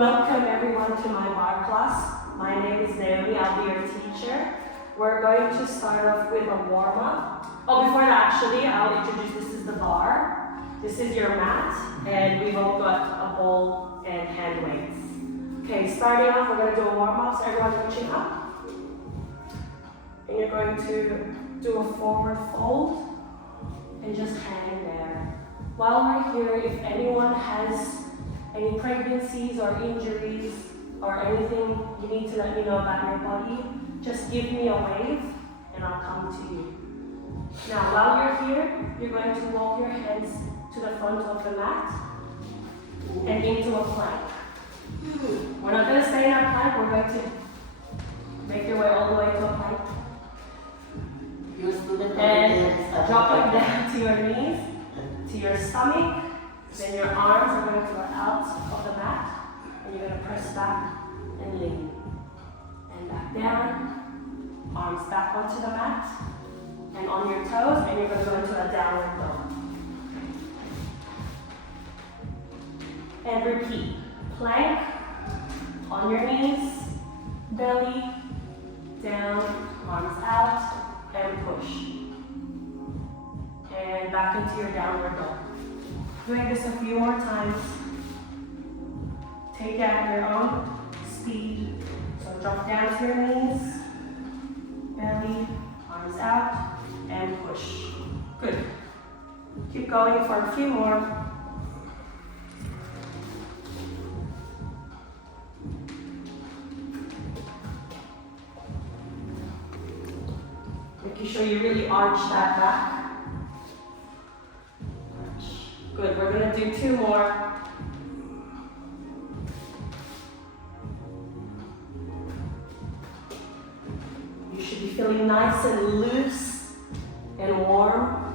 Welcome everyone to my barre class. My name is Naomi, I'll be your teacher. We're going to start off with a warm-up. Oh, before that actually, I'll introduce, this is the barre. This is your mat, and we've all got a ball and hand weights. Okay, starting off, we're going to do a warm-up, so everyone's reaching up. And you're going to do a forward fold, and just hang there. While we're here, if anyone has any pregnancies or injuries or anything you need to let me know about your body, just give me a wave and I'll come to you. Now, while you're here, you're going to walk your hands to the front of the mat and into a plank. We're not going to stay in our plank, we're going to make your way all the way to a plank. And dropping down to your knees, to your stomach. Then your arms are going to go out of the mat, and you're going to press back and lean. And back down, arms back onto the mat, and on your toes, and you're going to go into a downward dog. And repeat. Plank, on your knees, belly, down, arms out, and push. And back into your downward dog. Doing this a few more times. Take it at your own speed. So drop down to your knees, belly, arms out, and push. Good. Keep going for a few more. Making sure you really arch that back. Good, we're going to do two more. You should be feeling nice and loose and warm.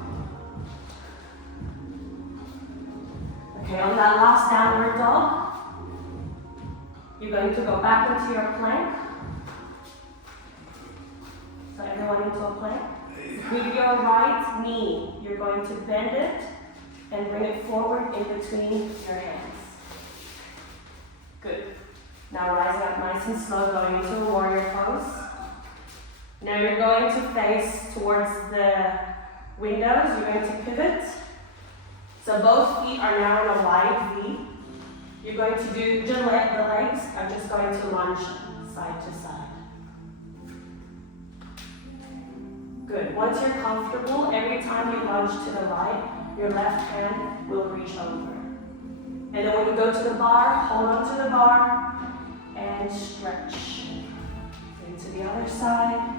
Okay, on that last downward dog, you're going to go back into your plank. So everyone into a plank. With your right knee, you're going to bend it and bring it forward in between your hands. Good. Now rising up nice and slow, going into a warrior pose. Now you're going to face towards the windows. You're going to pivot. So both feet are now in a wide V. You're going to do, the legs are just going to lunge side to side. Good. Once you're comfortable, every time you lunge to the right, your left hand will reach over. And then when you go to the bar, hold on to the bar and stretch. Into the other side.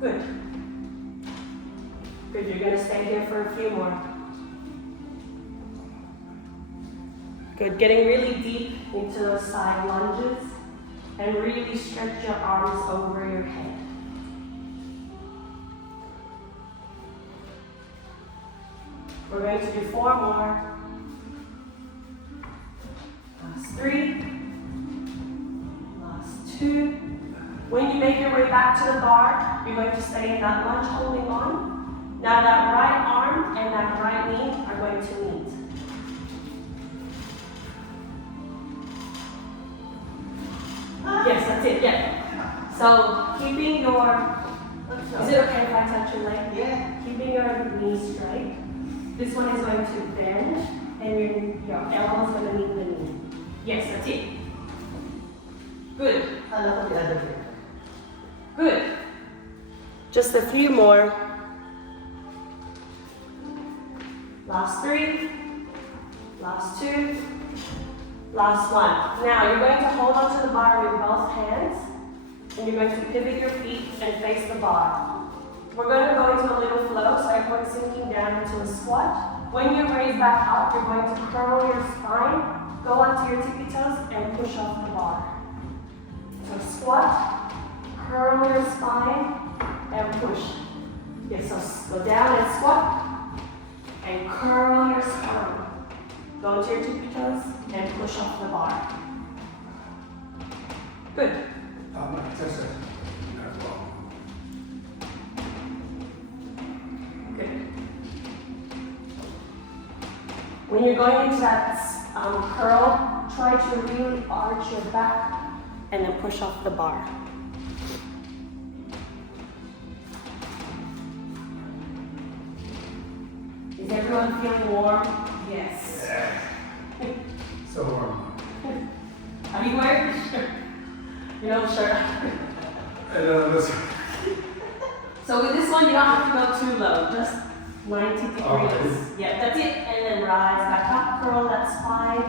Good. Good, you're going to stay here for a few more. Good, getting really deep into those side lunges and really stretch your arms over your head. We're going to do four more. Last three. Last two. When you make your way back to the bar, you're going to stay in that lunge holding on. Now that right arm and that right knee are going to meet. Yes, that's it, yeah. So keeping your, is it okay if I touch your leg? Yeah. Keeping your knees straight. This one is going to bend, and your elbow is going to meet the knee. Yes, that's it. Good. I love the other way. Good. Just a few more. Last three. Last two. Last one. Now you're going to hold onto the bar with both hands, and you're going to pivot your feet and face the bar. We're going to go into a little flow, so everyone's sinking down into a squat. When you raise back up, you're going to curl your spine, go onto your tippy toes, and push off the bar. So squat, curl your spine, and push. Okay, so go down and squat, and curl your spine. Go into your tippy toes, and push off the bar. Good. Good. When you're going into that curl, try to really arch your back and then push off the bar. Is everyone feeling warm? Yes. So warm. Are you wearing a shirt? You know, shirt. So with this one, you don't have to go too low, just 90 degrees. Okay. Yeah, that's it. And then rise back up, curl that spine,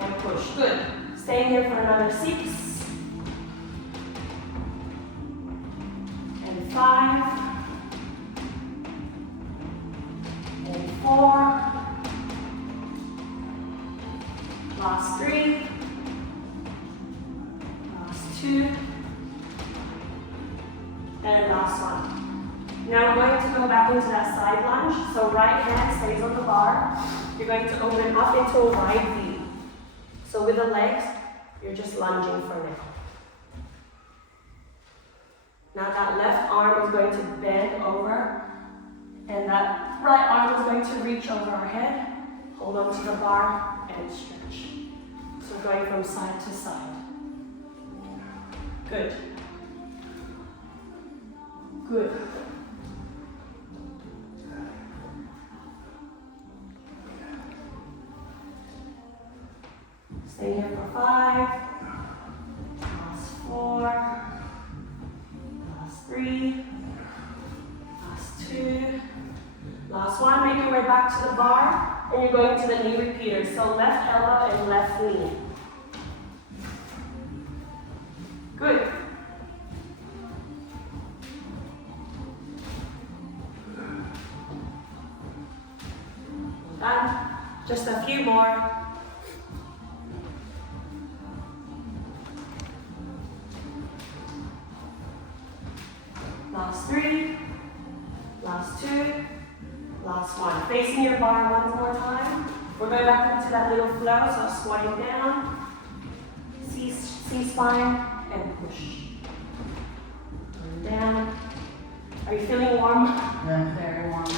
and push. Good. Stay here for another 6. And 5. And 4. Last 3. Last 2. And last one. Now we're going to go back into that side lunge. So right hand stays on the bar. You're going to open up into a wide V. So with the legs, you're just lunging for now. Now that left arm is going to bend over, and that right arm is going to reach over our head. Hold on to the bar and stretch. So going from side to side. Good. Good. Stay here for 5. Last 4. Last 3. Last 2. Last 1. Make your way back to the bar, and you're going to the knee repeaters. So left elbow and left knee. Good. Done. Just a few more. Last 3. Last 2. Last 1. Facing your bar one more time. We're going back into that little flow, so squatting down. C-spine and push. And down. Are you feeling warm? Yeah, very warm.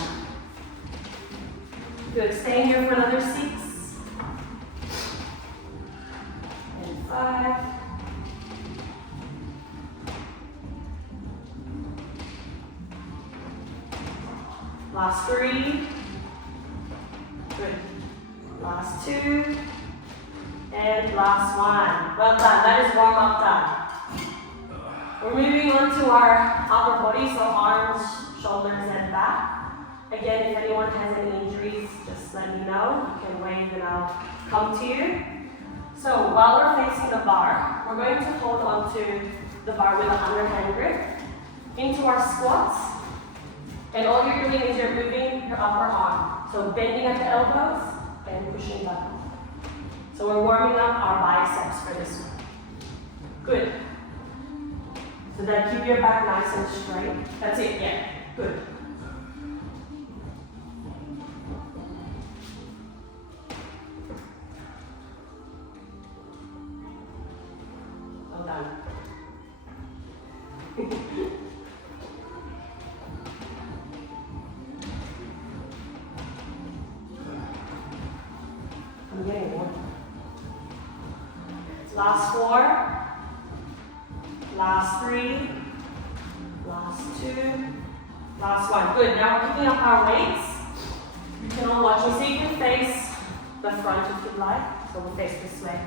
Good. Stay here for another 6. And 5. Last 3. Good. Last 2. And last 1. Well done. That is warm up done. We're moving on to our upper body, so arms, shoulders, and back. Again, if anyone has any injuries, just let me know. You can wave and I'll come to you. So while we're facing the bar, we're going to hold on to the bar with a underhand grip into our squats. And all you're doing is you're moving your upper arm. So bending at the elbows and pushing back up. So we're warming up our biceps for this one. Good. So then keep your back nice and straight. That's it, yeah. Good. Well done. I'm getting warm. Last 4. Last 3. Last 2. Last 1. Good. Now we're picking up our weights. You can all watch me. So you can face the front if you'd like. So we'll face this way.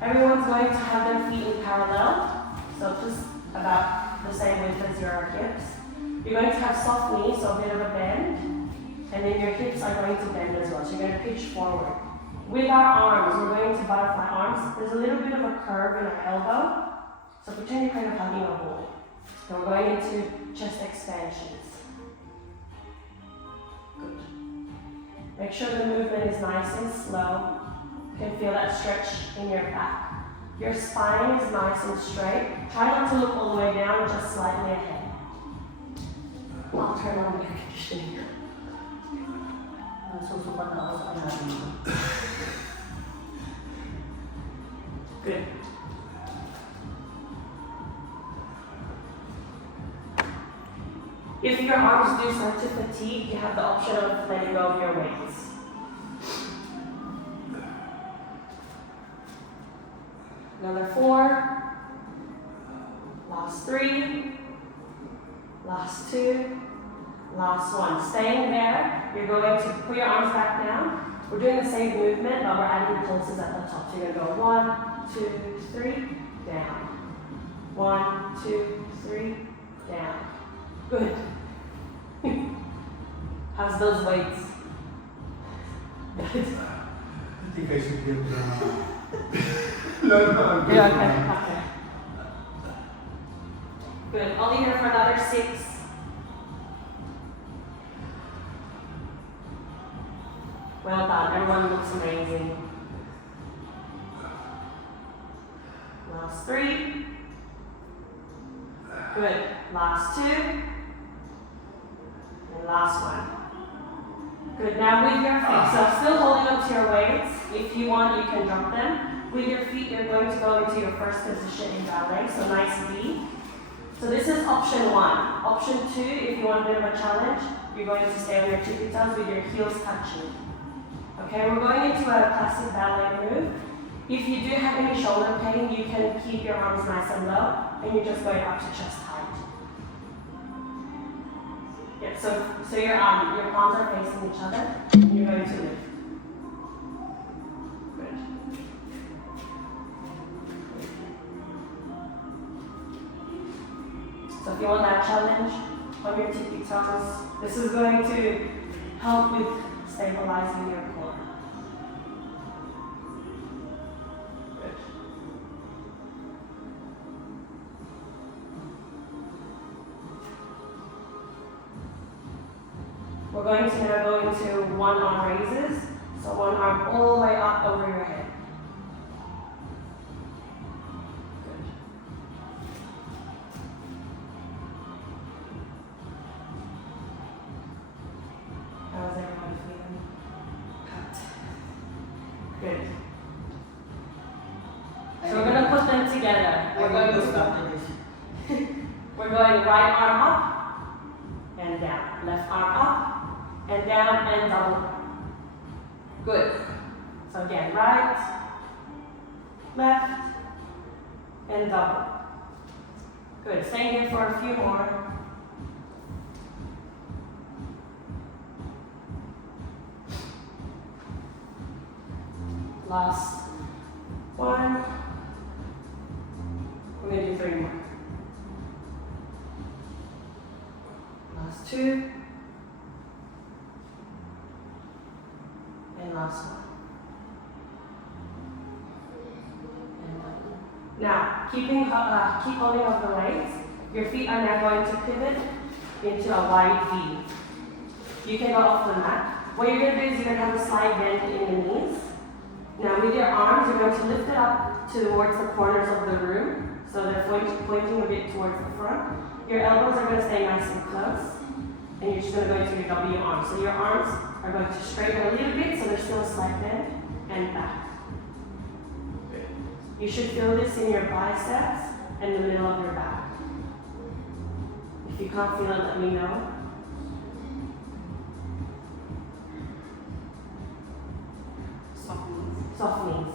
Everyone's going to have their feet in parallel. So just about the same width as your hips. You're going to have soft knees, so a bit of a bend. And then your hips are going to bend as well. So you're going to pitch forward. With our arms, we're going to butterfly arms. There's a little bit of a curve in our elbow. So pretend you're kind of hugging a ball. So we're going into chest expansions. Good. Make sure the movement is nice and slow. You can feel that stretch in your back. Your spine is nice and straight. Try not to look all the way down, just slightly ahead. I'll turn on the air conditioning. Susukat ako sa kanya. Good. If your arms do start to fatigue, you have the option of letting go of your weights. Another 4. Last 3. Last 2. Last 1. Staying there, you're going to put your arms back down. We're doing the same movement, but we're adding pulses at the top. So you're going to go 1, 2, 3, down. 1, 2, 3, down. Good. How's those weights? I think I should get no, I'm good. Yeah, okay. Good. I'll leave here for another 6. Well done. Everyone looks amazing. Last 3. Good. Last 2. And last 1. Good. Now with your feet, so still holding up to your weights. If you want, you can drop them. With your feet, you're going to go into your first position in ballet, so nice V. So this is option 1. Option 2, if you want a bit of a challenge, you're going to stay on your tippy toes with your heels touching. Okay, we're going into a classic ballet move. If you do have any shoulder pain, you can keep your arms nice and low, and you're just going up to chest height. Yeah, so your palms are facing each other, and you're going to lift. Good. So if you want that challenge on your tippy toes, this is going to help with stabilizing your core. Good. We're going to now go into one arm raises. So one arm all the way up over your head. Good. How's everyone feeling? Good. So we're going to put them together. We're going right arm up and down. Left arm up and down and double. Good. So again, right, left, and double. Good. Staying here for a few more. Last 1. We're going to do 3 more. Last 2. And last 1. And double. Now, keep holding up the legs. Your feet are now going to pivot into a wide V. You can go off the mat. What you're going to do is you're going to have a slight bend in the knees. Now with your arms, you're going to lift it up towards the corners of the room. So they're pointing a bit towards the front. Your elbows are going to stay nice and close. And you're just going to go into your W arms. So your arms are going to straighten a little bit, so there's still a slight bend, and back. You should feel this in your biceps and the middle of your back. If you can't feel it, let me know. Soft knees.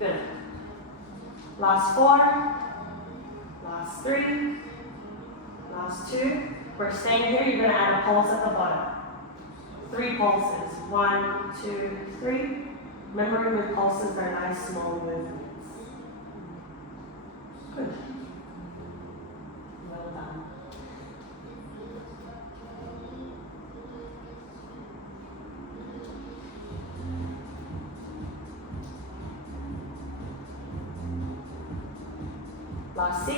Good. Last 4. Last 3. Last 2. We're staying here. You're going to add a pulse at the bottom. 3 pulses. 1, 2, 3. Remember, with pulses, they're nice small movements. Good. Well done. Last 6,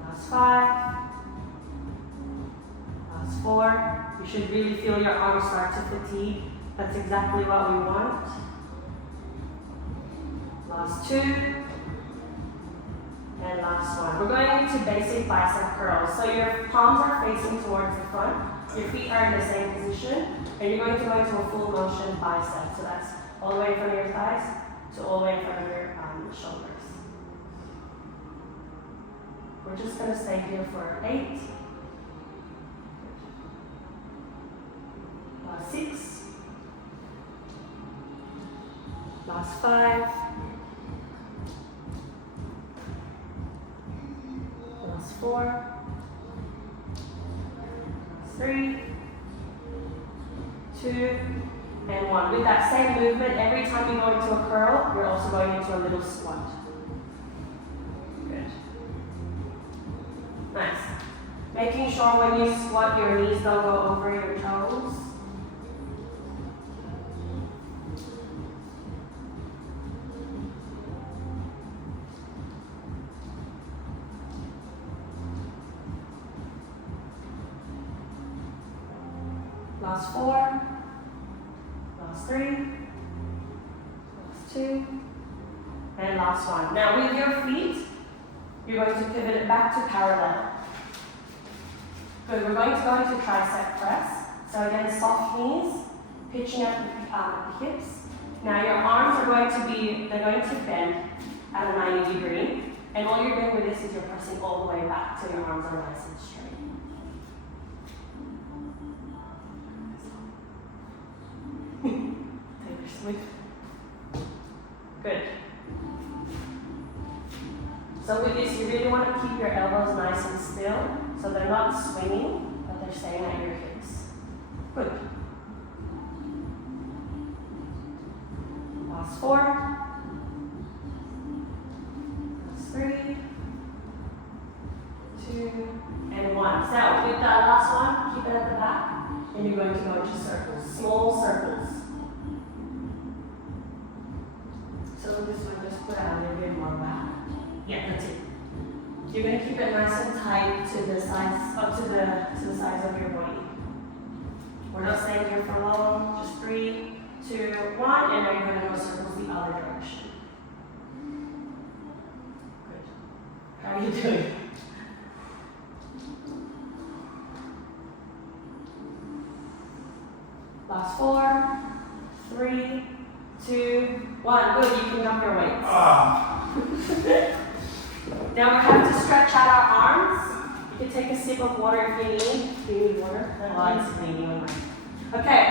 last 5, last 4. You should really feel your arms start to fatigue. That's exactly what we want. Last 2, and last 1. We're going into basic bicep curls. So your palms are facing towards the front, your feet are in the same position, and you're going to go into a full motion bicep. So that's all the way in front of your thighs to all the way in front of your shoulders. We're just going to stay here for 8, Last 6. Last 5. Last 4. 3, 2, and 1. With that same movement, every time you go into a curl, you're also going into a little squat. Good. Nice. Making sure when you squat, your knees don't go over your toes. Last 4, last 3, last 2, and last 1. Now with your feet, you're going to pivot it back to parallel. Good, we're going to go into tricep press. So again, soft knees, pitching at the hips. Now your arms are going to bend at a 90 degree. And all you're doing with this is you're pressing all the way back till your arms are nice and straight. Take your sweep. Good. So with this, you really want to keep your elbows nice and still, so they're not swinging, but they're staying at your hips. Good. Last 4. Last 3. 2, and 1. So with that last one, keep it at the back, and you're going to go into circles, small circles. So this one, just put out a little bit more back. Yeah, that's it. You're going to keep it nice and tight to the sides, up to the sides of your body. We're not staying here for long. Just 3, 2, 1, and now you're going to go circles the other direction. Good. How are you doing? Last 4, 3, 2, 1. Good. You can jump your weights. Now we have to stretch out our arms. You can take a sip of water if you need. Do you need water? Okay,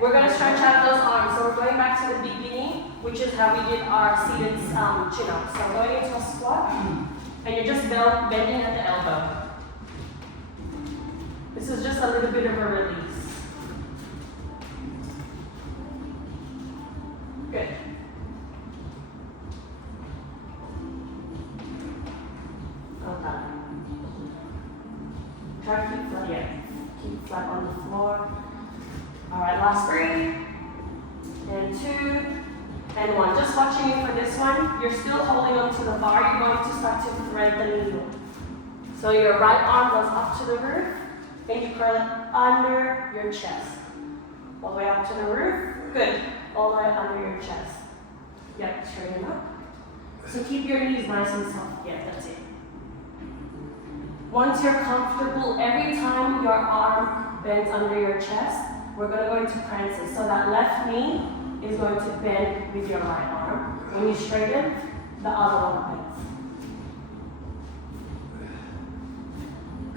we're going to stretch out those arms. So we're going back to the beginning, which is how we did our seated chin-up. So going into a squat, and you're just bending at the elbow. This is just a little bit of a release. Good. Try to keep flat, keep flat on the floor. All right, last 3, and 2, and 1. Just watching you for this one. You're still holding onto the bar. You're going to start to thread the needle. So your right arm goes up to the roof, and you curl it under your chest. All the way up to the roof. Good. All the way under your chest. Yep, straighten up. So keep your knees nice and soft. Yeah, that's it. Once you're comfortable, every time your arm bends under your chest, we're going to go into prances. So that left knee is going to bend with your right arm. When you straighten, the other one bends.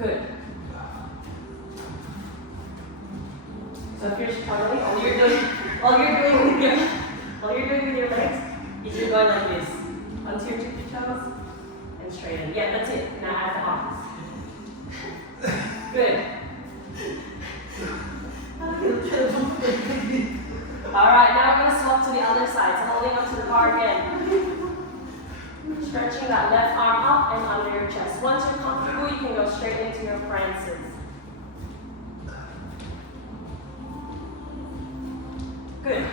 Good. So if you're struggling, all you're doing with your legs is you're going like this. Onto your tippy toes and straighten. Yeah, that's it. Now add the arms. Good. Alright, now we're going to swap to the other side. So holding onto the bar again. Stretching that left arm up and under your chest. Once you're comfortable, you can go straight into your prances. Good.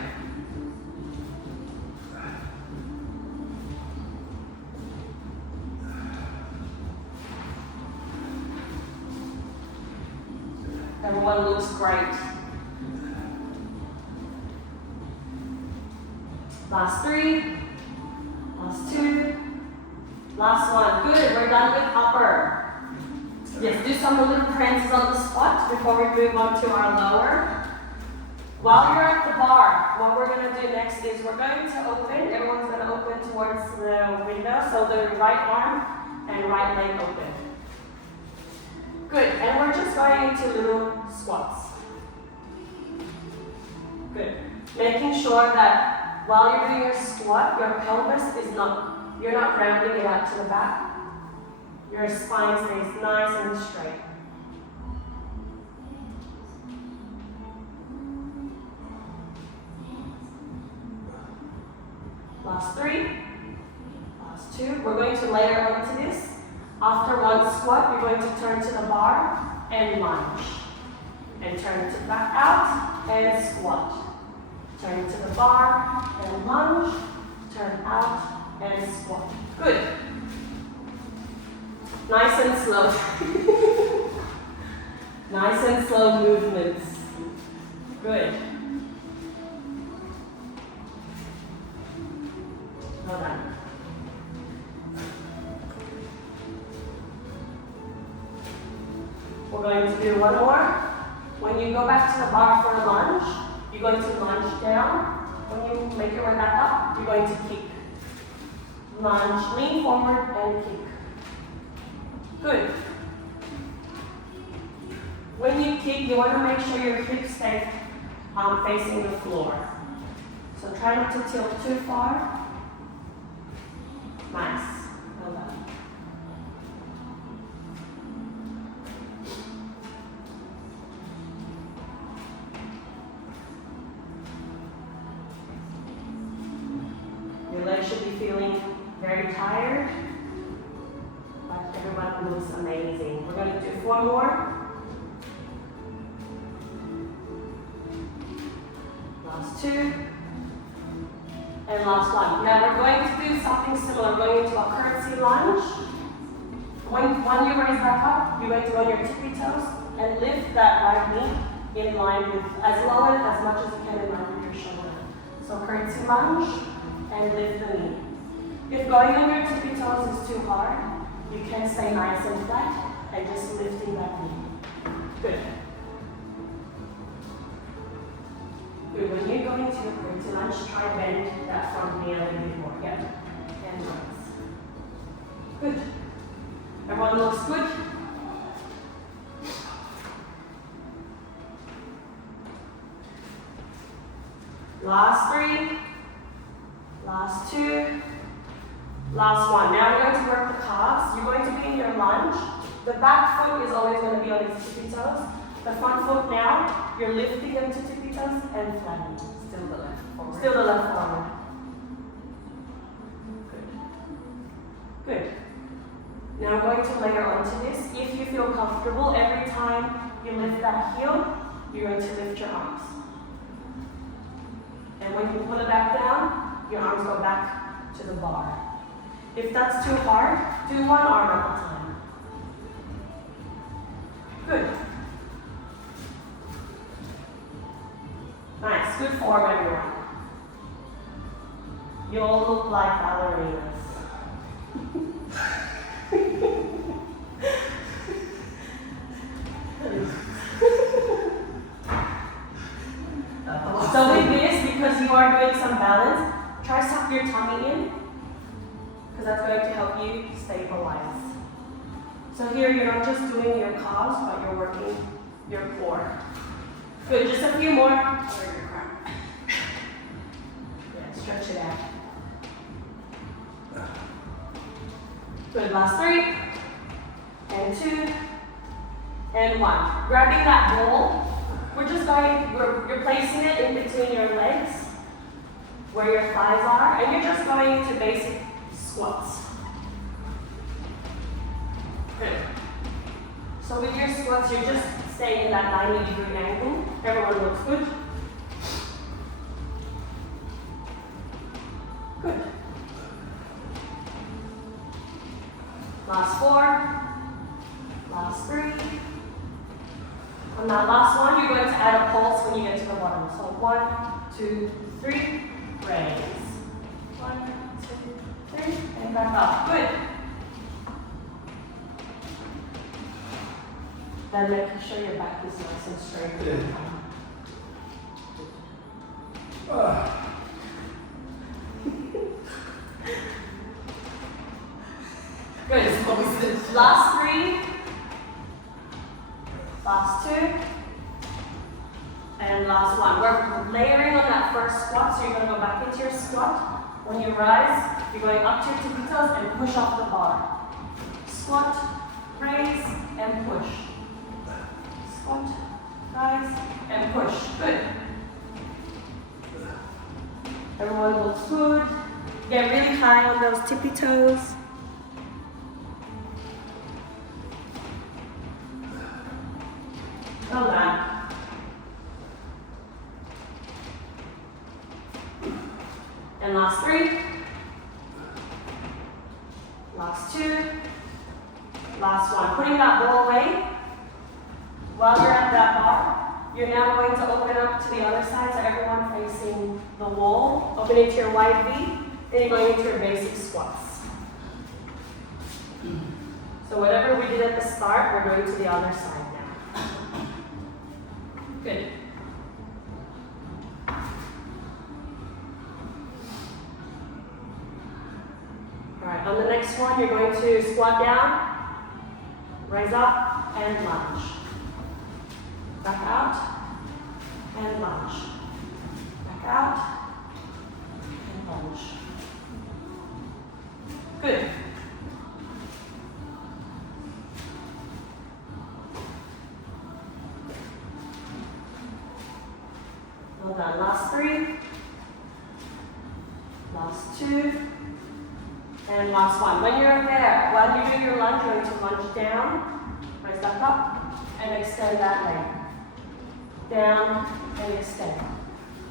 Everyone looks great. Last 3, last 2, last 1. Good, we're done with upper. Yes, do some little prances on the squat before we move on to our lower. While you're at the bar, what we're going to do next is we're going to open. Everyone's going to open towards the window, so the right arm and right leg open. Good, and we're just going into little squats. Good. Making sure that while you're doing your squat, your pelvis is not, you're not rounding it out to the back. Your spine stays nice and straight. Last 3. Last 2. We're going to layer onto this. After one squat, you're going to turn to the bar and lunge. And turn it back out and squat. Turn to the bar and lunge. Turn out and squat. Good. Nice and slow. Nice and slow movements. Good. Well done. We're going to do one more. When you go back to the bar for a lunge, you're going to lunge down. When you make your way back up, you're going to kick. Lunge, lean forward and kick. Good. When you kick, you want to make sure your hips stay facing the floor. So try not to tilt too far. Nice. Well done. Your legs should be feeling very tired, but everyone looks amazing. We're going to do 4 more. Last 2. And last one. Now we're going to do something similar. We're going into a curtsy lunge. When you raise back up, you're going to go on your tippy toes and lift that right knee in line with, as low and as much as you can in line with your shoulder. So curtsy lunge and lift the knee. If going on your tippy toes is too hard, you can stay nice and flat and just lifting that knee. Good. Good. When you go into your curtsy lunge, try and bend that front knee a little bit more. Yep. And rise. Good. Everyone looks good? Last 3. Last 2. Last 1. Now we're going to work the calves. You're going to be in your lunge. The back foot is always going to be on its tippy toes. The front foot now, you're lifting them to tippy toes and flattening. Still the left forward. Still the left forward. Good. Good. Now I'm going to layer onto this. If you feel comfortable, every time you lift that heel, you're going to lift your arms. And when you pull it back down, your arms go back to the bar. If that's too hard, do one arm at a time. Good. Nice, good form everyone. You all look like ballerinas. So with this, because you are doing some balance, try suck your tummy in, because that's going to help you stabilize. So here you're not just doing your calves, but you're working your core. Good, just a few more. Yeah, stretch it out. Good, last 3, and 2, and 1. Grabbing that ball, you're placing it in between your legs, where your thighs are, and you're just going into basic squats. Good. So with your squats, you're just staying in that 90-degree angle. Everyone looks good. Good. Last 4. Last 3. On that last one, you're going to add a pulse when you get to the bottom. So 1, 2, 3, raise. 1, 2, 3, and back up. Good. Then making sure your back is nice and straight. Good. Good. Last 3. Last 2. And last one. We're layering on that first squat, so you're going to go back into your squat. When you rise, you're going up to your tippy toes and push off the bar. Squat, raise, and push. Squat, rise, and push. Good. Everyone looks good. Get really high on those tippy toes. Well done. And last 3. Last 2. Last 1. Putting that ball away. While you're at that bar, you're now going to open up to the other side, so everyone facing the wall. Open into your wide V, then you're going into your basic squats. So whatever we did at the start, we're going to the other side now. Good. Alright, on the next one, you're going to squat down, rise up, and lunge. Back out, and lunge. Back out, and lunge. Good. Well done. Last 3. Last 2. And last 1. When you're there, while you do your lunge, you're going to lunge down, rise back up, and extend that leg. Down and extend.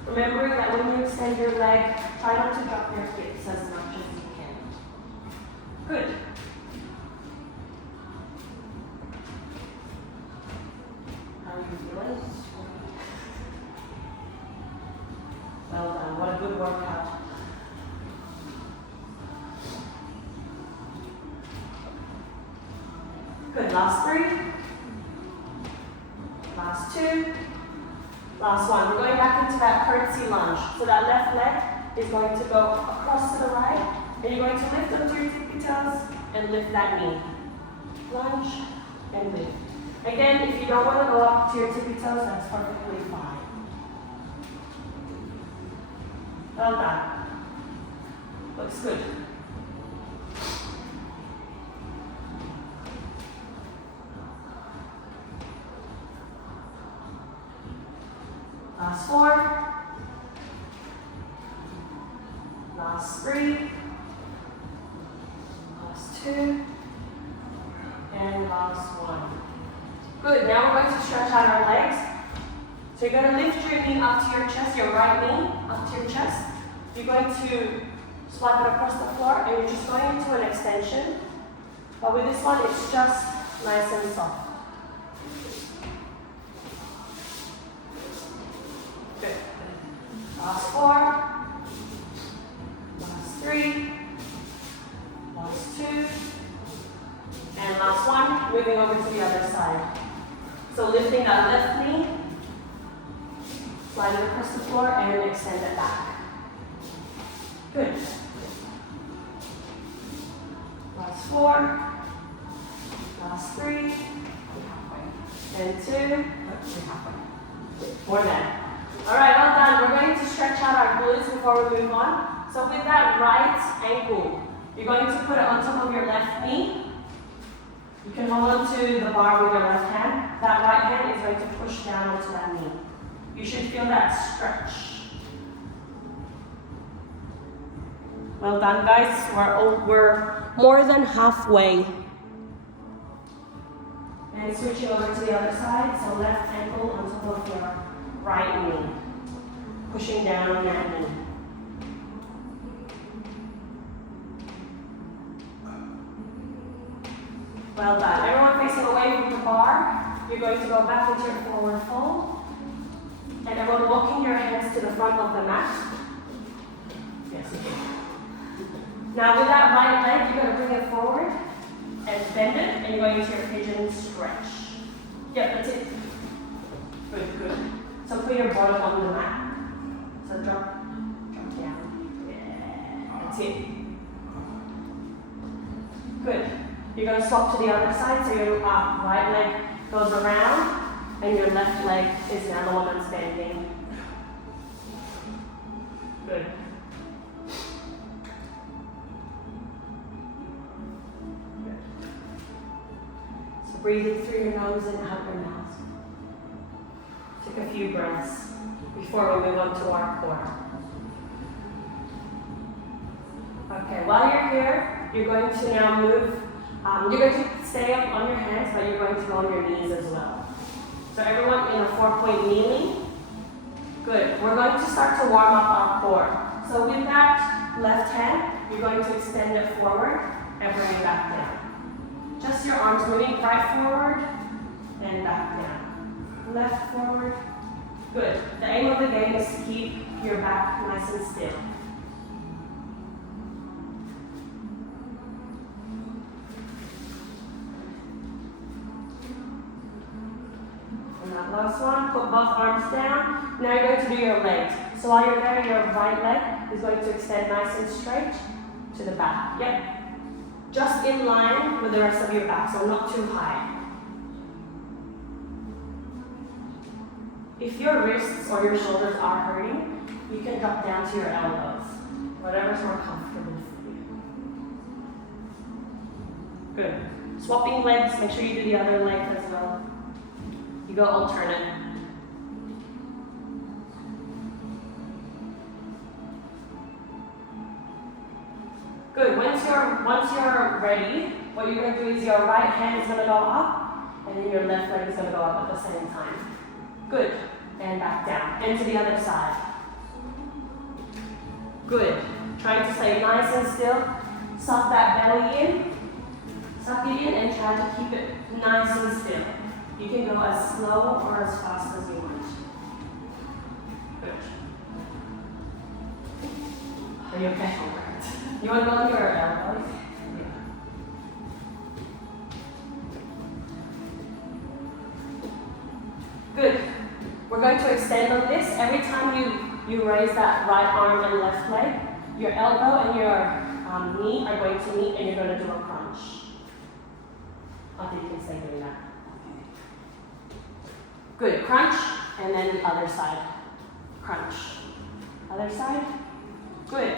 Remembering that when you extend your leg, try not to drop your hips as much as you can. Good. How are you feeling? Well done. What a good workout. Good. Last 3. Last 2. Last 1. We're going back into that curtsy lunge. So that left leg is going to go across to the right. And you're going to lift onto your tippy toes and lift that knee. Lunge and lift. Again, if you don't want to go up to your tippy toes, that's perfectly fine. Well done. Looks good. Last 4. Last 3. Last 2. And last 1. Good. Now we're going to stretch out our legs. So you're going to lift your knee up to your chest, your right knee up to your chest. You're going to swipe it across the floor and you're just going into an extension. But with this one, it's just nice and soft. Good. Last 4. Last 3. Last 2. And last 1. Moving over to the other side. So lifting that left knee. Slide it across the floor and extend it back. Good. Last 4. Last 3. And 2. More than. Alright, well done. We're going to stretch out our glutes before we move on. So with that right ankle, you're going to put it on top of your left knee. You can hold on to the bar with your left hand. That right hand is going to push down onto that knee. You should feel that stretch. Well done, guys. We're more than halfway. And switching over to the other side. So left ankle on top of your right knee. Pushing down on that knee. Well done. Everyone facing away from the bar. You're going to go back into your forward fold. And everyone walking your hands to the front of the mat. Yes. Now with that right leg, you're going to bring it forward and bend it, and you're going into your pigeon stretch. Yep, that's it. Good, good. So put your bottom on the mat. So drop down. Yeah, that's it. Good. You're going to swap to the other side, so your right leg goes around, and your left leg is now the one that's bending. Good. So breathing through your nose and out your mouth. Take a few breaths before we move on to our core. Okay, while you're here, you're going to now move. You're going to stay up on your hands, but you're going to go on your knees as well. So everyone in a 4-point kneeling. Good. We're going to start to warm up our core. So with that left hand, you're going to extend it forward and bring it back down. Just your arms moving right forward and back down. Left forward. Good. The aim of the game is to keep your back nice and still. And that last one, put both arms down. Now you're going to do your legs. So while you're there, your right leg is going to extend nice and straight to the back. Yep. Just in line with the rest of your back, so not too high. If your wrists or your shoulders are hurting, you can drop down to your elbows. Whatever's more comfortable for you. Good. Swapping legs, make sure you do the other leg as well. You go alternate. Good. Once you're ready, what you're going to do is your right hand is going to go up, and then your left leg is going to go up at the same time. Good. And back down. And to the other side. Good. Trying to stay nice and still. Suck that belly in. Suck it in and try to keep it nice and still. You can go as slow or as fast as you want. Good. Are you okay? You want to go on your elbows? Yeah. Good. We're going to extend on this. Every time you raise that right arm and left leg, your elbow and your knee are going to meet and you're going to do a crunch. I think you can stay doing that. Good. Crunch, and then the other side. Crunch. Other side. Good.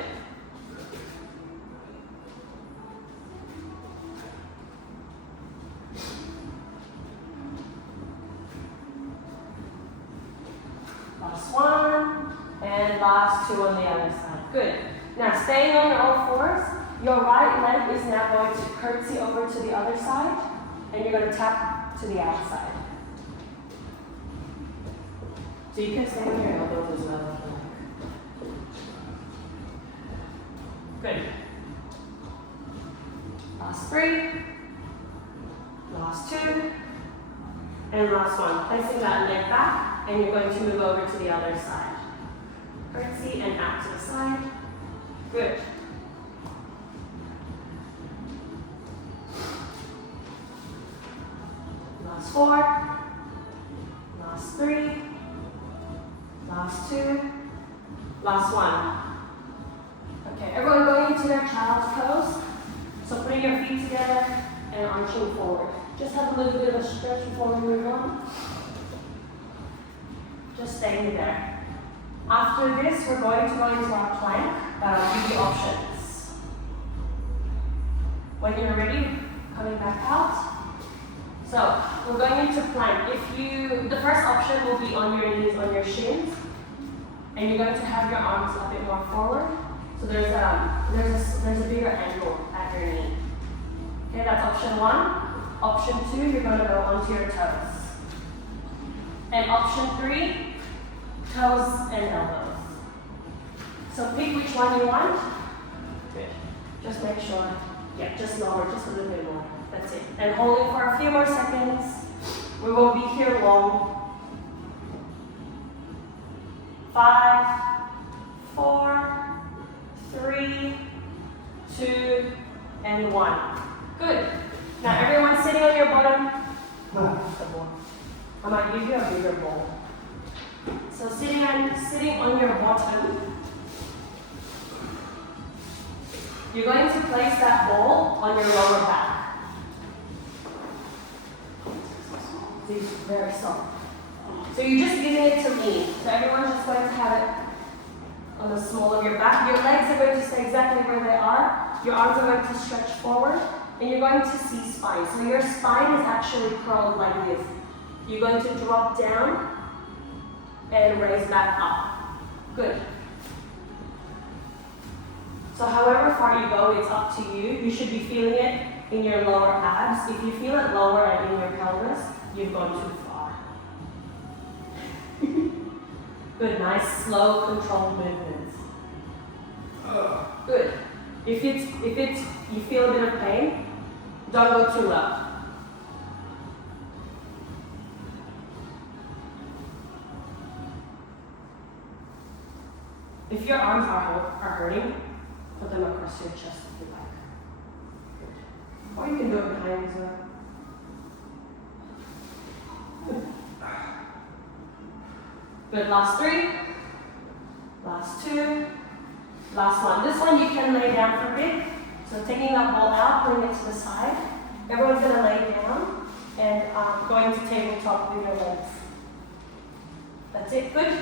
Last one, and last two on the other side. Good. Now, staying on your all fours, your right leg is now going to curtsy over to the other side, and you're going to tap to the outside. So you can stay on your elbows as well if you like. Good. Last three, last two, and last one. Placing that leg back, and you're going to move over to the other side. Curtsy and out to the side. Good. Last four, last three, last two, last one. Okay, everyone going into their child's pose. So putting your feet together and arching forward. Just have a little bit of a stretch before we move on. Just staying there. After this, we're going to go into our plank, but I'll give you options. When you're ready, coming back out. So, we're going into plank. The first option will be on your knees, on your shins, and you're going to have your arms a bit more forward. So there's a bigger angle at your knee. Okay, that's option one. Option two, you're going to go onto your toes. And option three, toes and elbows. So pick which one you want. Good. Just make sure. Yeah, just lower, just a little bit more. That's it. And hold it for a few more seconds. We won't be here long. 5, 4, 3, 2, and 1. Good. Now everyone sitting on your bottom. I might give you a bigger bowl. So sitting on your bottom, you're going to place that bowl on your lower back. These are very soft. So you're just using it to lean. So everyone's just going to have it on the small of your back. Your legs are going to stay exactly where they are. Your arms are going to stretch forward. And you're going to see spine. So your spine is actually curled like this. You're going to drop down and raise back up. Good. So however far you go, it's up to you. You should be feeling it in your lower abs. If you feel it lower and in your pelvis, you've gone too far. Good, nice, slow, controlled movements. Good. If you feel a bit of pain, don't go too low. If your arms are hurting, put them across your chest if you like. Good. Or you can do it behind as well. Good, last 3. Last 2. Last one. This one you can lay down for a bit. So taking that ball out, putting it to the side. Everyone's going to lay down and going to tabletop with your legs. That's it, good.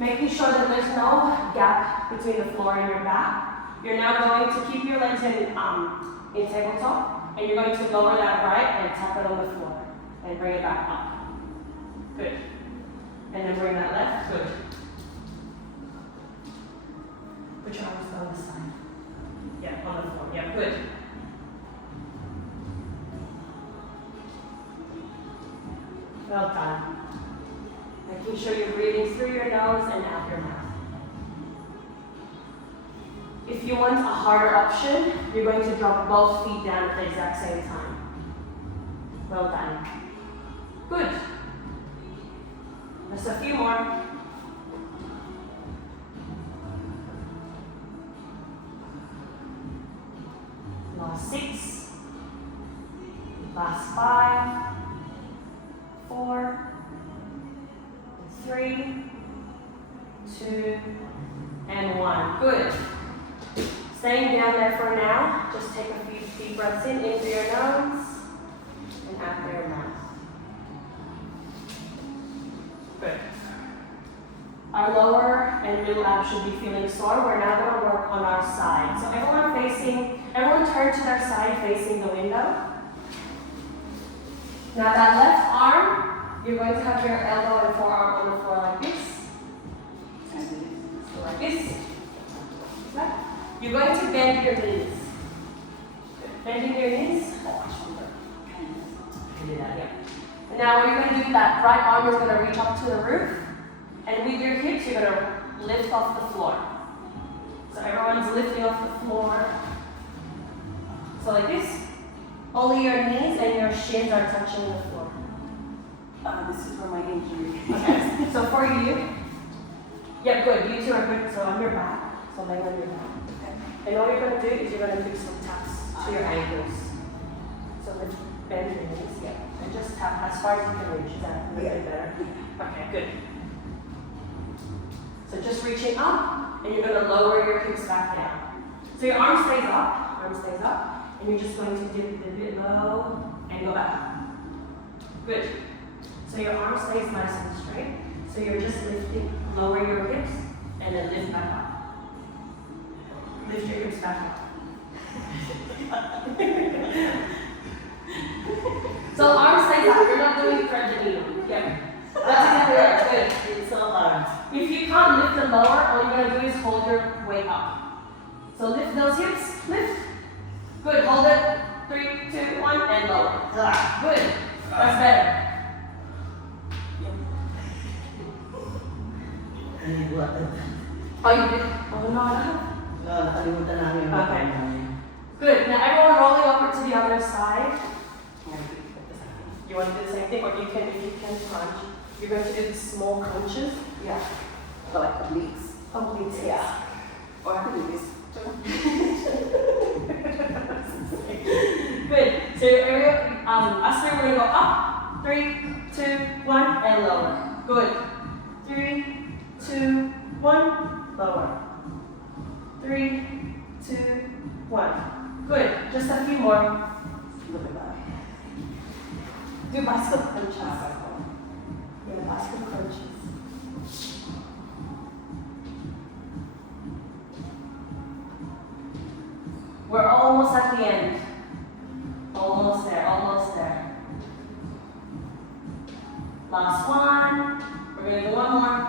Making sure that there's no gap between the floor and your back. You're now going to keep your legs in tabletop, and you're going to lower that right and tap it on the floor and bring it back up. Good. And then bring that left. Good. Put your arms on the side. Yeah, on the floor. Yeah, good. Well done. Making sure you're breathing through your nose and out your mouth. If you want a harder option, you're going to drop both feet down at the exact same time. Well done. Good. Just a few more. Last 6. Last 5. 4. 3, 2, and 1. Good. Staying down there for now. Just take a few deep breaths in through your nose and out through your mouth. Good. Our lower and middle abs should be feeling sore. We're now going to work on our side. So everyone turn to their side facing the window. Now that left arm, you're going to have your elbow and forearm on the floor like this. So like this. You're going to bend your knees. Good. Bending your knees. You do that, yeah. And now what you're going to do, that right arm is going to reach up to the roof. And with your hips, you're going to lift off the floor. So everyone's lifting off the floor. So like this. Only your knees and your shins are touching the floor. This is for my injury. Okay, so for you, yeah, good. You two are good. So on your back, so lay on your back. Okay. And all you're going to do is you're going to do some taps to your ankles. So let's bend your knees, yeah. And just tap as far as you can reach. Is that a little bit better? Okay, good. So just reaching up, and you're going to lower your hips back down. So your arm stays up, and you're just going to dip it a bit low and go back up. Good. So your arm stays nice and straight. So you're just lifting, lower your hips, and then lift back up. Lift your hips back up. So arm stays up. You're not doing thread the needle. Yeah. That's exactly right. Good. It's so hard. If you can't lift them lower, all you're going to do is hold your weight up. So lift those hips. Lift. Good. Hold it. 3, 2, 1, and lower. Good. That's better. Oh, you did? Oh, no, Nakalimutan namin yung Okay. namin. Good. Now everyone rolling over to the other side. You want to do the same thing, or if you can crunch. You're going to do the small crunches. Yeah. So like obliques. Obliques, Yeah. Or I can do this. Good. So us three, we're going to go up. 3, 2, 1, and lower. Good. 3, 2, 1, lower. 3, 2, 1. Good. Just a few more. Look at that. Do bicycle crunches. Yeah, bicycle Last one. We're gonna do one more.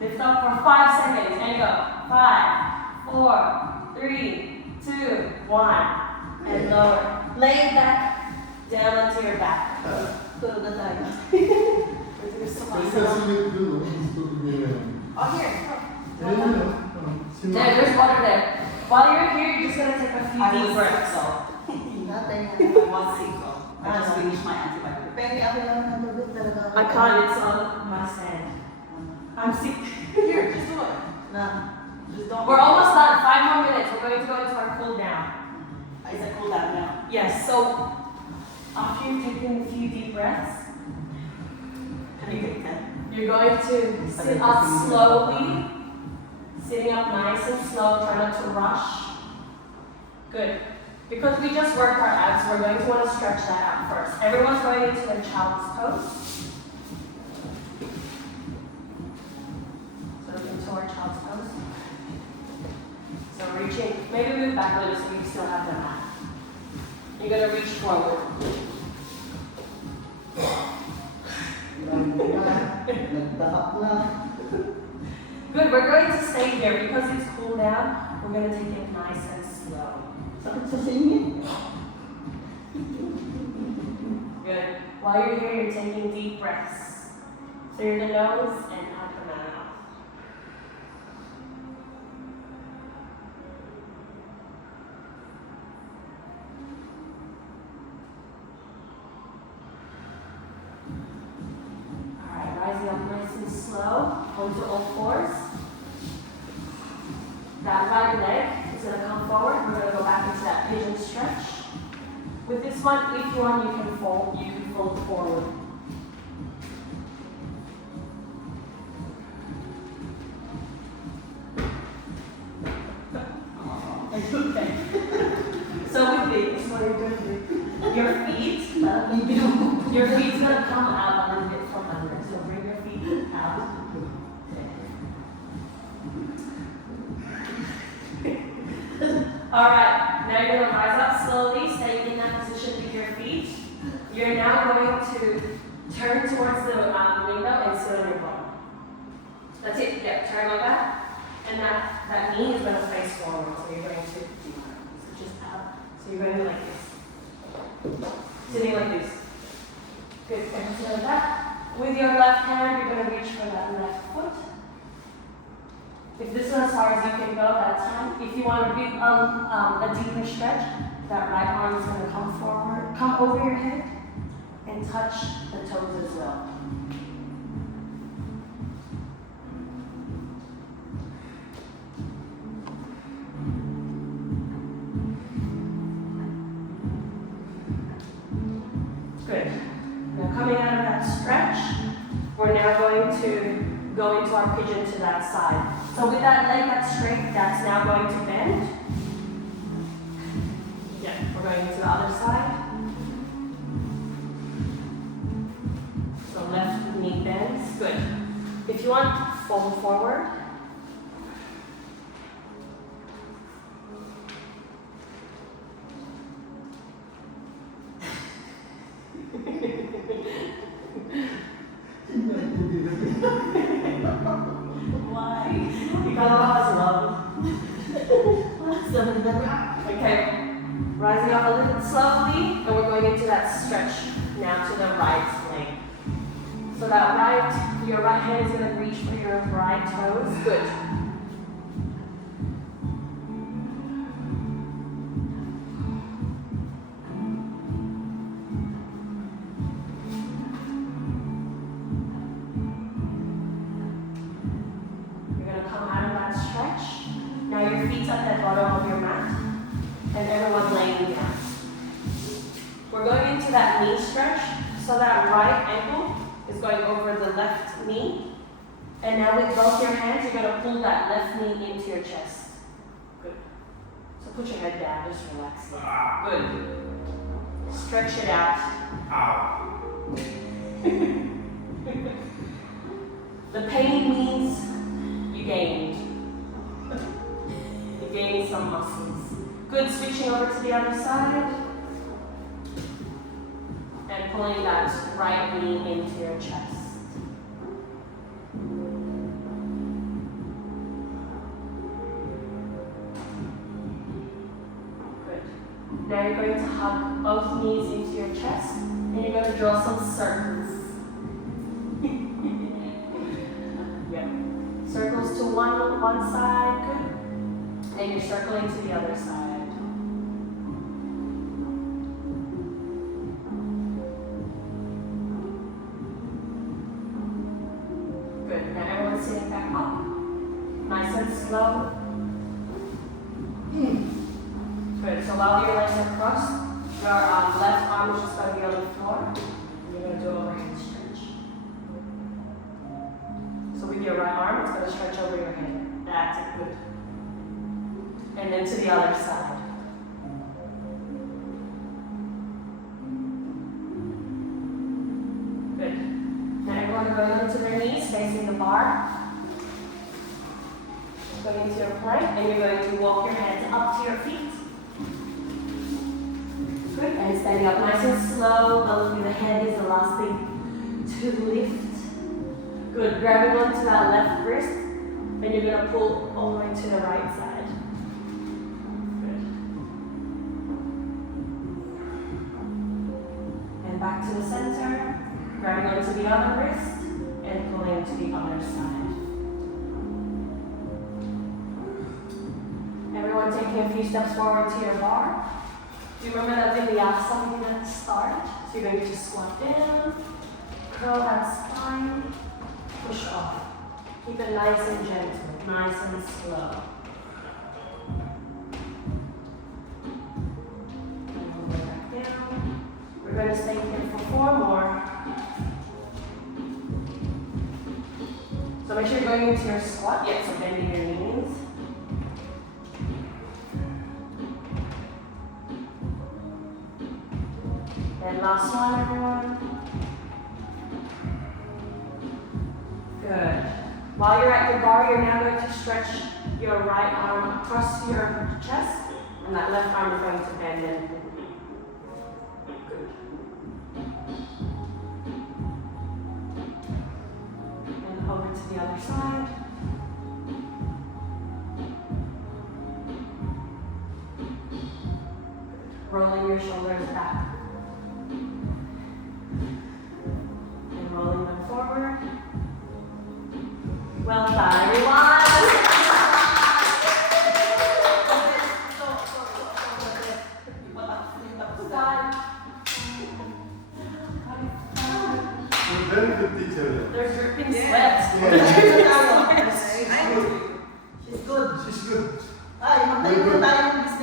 Lift up for 5 seconds and go. 5, 4, 3, 2, 1. And lower. Lay it back down onto your back. Tulog na tayo. Gusto ko Kasi sulit dun, gusto ko ganyan. Oh, here. Ayun na. There, there's water there. While you're here, you're just gonna take a few deep breaths. Natin yan. I was sick. I just finished my antibiotic. Pengi ako lang ng tubig talaga. I can't, it's on my stand. I'm sick. Here, just do it. No. Just don't. We're almost done. 5 more minutes. We're going to go into our cool down. Is it cool down now? Yes, so after you've taken a few deep breaths, Can you take that? you're going to sit up slowly. Sitting up nice and slow, try not to rush. Good. Because we just worked our abs, we're going to want to stretch that out first. Everyone's going into their child's pose. So into our child's pose. So reaching, maybe move back a little so you still have the mat. You're going to reach forward. Nagdahap na. Good, we're going to stay here because it's cool down. We're going to take it nice and slow. Sakit sa singit. Good. While you're here, you're taking deep breaths through the nose and out the mouth. All right, rising up nice and slow onto all fours. That right leg is going to come forward. We're going to go back into that pigeon stretch. With this one, if you want, you can fold forward. Okay. So with this, what you're going to do, your feet's going to come out a little bit from under. So bring your feet out. All right, now you're going to rise up slowly, staying in that position with your feet. You're now going to turn towards the window and sit on your bum. That's it, yeah, turn like that. And that knee is going to face forward, so you're going to so just out. So you're going to like this. Sitting like this. Good, and sit like that. With your left hand, you're going to reach for that left foot. If this is as far as you can go, that's fine. If you want to do a deeper stretch, that right arm is going to come forward, come over your head, and touch the toes as well. Good. Now coming out of that stretch, we're now going to go into our pigeon to that side. So with that leg that's straight, that's now going to bend. Yeah, we're going to the other side. So left knee bends. Good. If you want, fold forward. Why? Because of us love. Okay, rising up a little slowly, and we're going into that stretch now to the right leg. So that your right hand is going to reach for your right toes. Good. Now your feet's at the bottom of your mat, and everyone's laying down. We're going into that knee stretch, so that right ankle is going over the left knee. And now with both your hands, you're going to pull that left knee into your chest. Good. So put your head down, just relax. Good. Stretch it out. Ow. The pain means you gained. Gain some muscles. Good, switching over to the other side. And pulling that right knee into your chest. Good. Now you're going to hug both knees into your chest and you're going to draw some circles. Yep. Circles to one side, good. And you're circling to the other side. Good. Now everyone sitting back up. Nice and slow. Good. So while your legs are crossed, your left arm is just going to be on the floor. And you're going to do an overhand stretch. So with your right arm, it's going to stretch over your head. That's it. Good. And then to the other side. Good. Now everyone going onto their knees, facing the bar. Going into your plank, and you're going to walk your hands up to your feet. Good. And standing up nice and slow. Belly the head is the last thing to lift. Good. Grabbing onto that left wrist, and you're going to pull all the way to the right side. Back to the center, grabbing onto the other wrist, and pulling to the other side. Everyone taking a few steps forward to your bar. Do you remember that vinyasa we did at the start? So you're going to just squat down, curl that spine, push off. Keep it nice and gentle, nice and slow. And all the way back down. We're going to stay here for 4 more. So make sure you're going into your squat. Yes, so bending your knees. And last one, everyone. Good. While you're at your bar, you're now going to stretch your right arm across your chest, and that left arm is going to bend in. Over to the other side. Rolling your shoulders back. And rolling them forward. Well done, everyone. You're very good teacher. They're dripping sweat. She's good. She's good. Ay, magtayo tayo